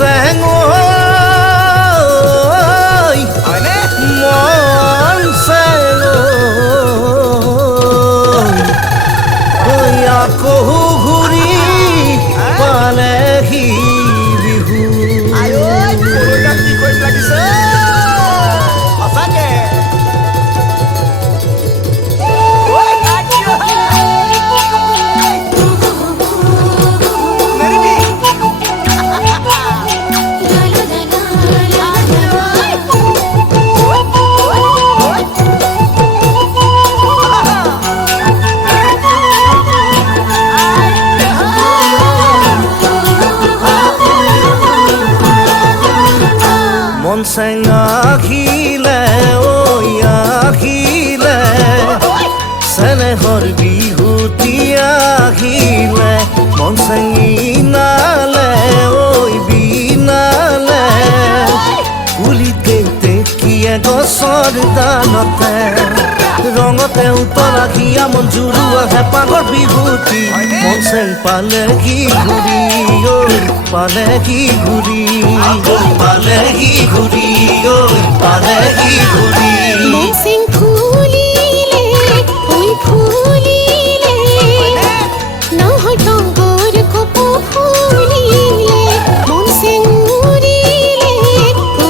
চেং মন চেং আকৌ ঘূৰি পালেহি বিহু মন চেং আহিলে ঐ আহিলে চেনেহৰ বিহুতি আহিলে মন চেং বিনালে ঐ বিনালে কুলিতে তেকিয়ে গছৰ ডালতে ৰঙতে উতলা হিয়া মন জুৰুৱা হেঁপাহৰ বিহুতি মন চেং পালেহি ঘূৰি ঐ পালেহি ঘূৰি পালেহি ঘূৰি ঐ পালেহি ঘূৰি মন চেং ফুলিলে ঐ ফুলিলে নহয় তগৰ কপৌ ফুলিলে মন চেং উৰিলে ঐ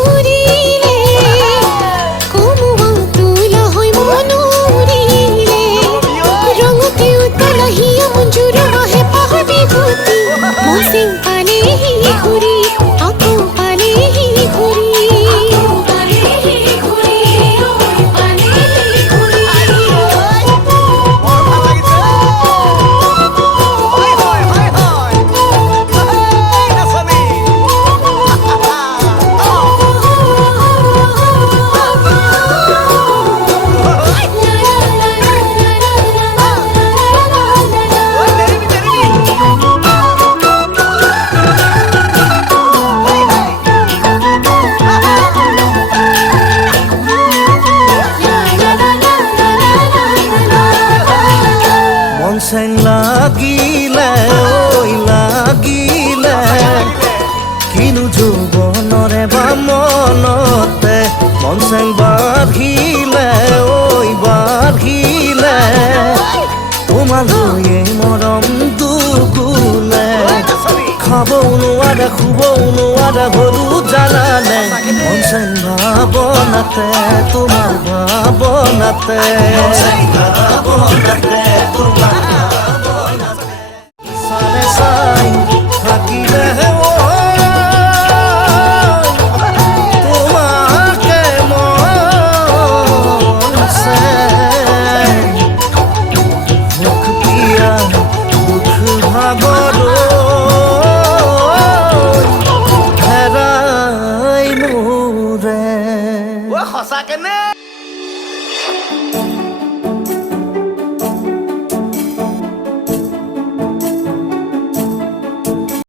উৰিলে কমুৱা তোলা হৈ মন উৰিলে ৰঙতে উতলা হিয়া মন জুৰুৱা হেঁপাহৰ বিহুতি মন চেং পালেহি ঘূৰি আকৌ পালেহি ঘূৰি মন চেং লাগিলে ঐ লাগিলে কিনো যৌৱনৰে বা মনতে মন চেং বাঢ়িলে ঐ বাঢ়িলে তোমালৈয়ে মৰম দুগুণে খাবও নোৱাৰে শুবও নোৱাৰে হলো জানানে মন চেং ভাৱনাতে তোমাৰ ভাৱনাতে চালে চাই থাকিলে তোমাকে মন চেং মুখ পিয়া দুখ ভাগৰ হেৰাই মোৰে সঁচাকে নে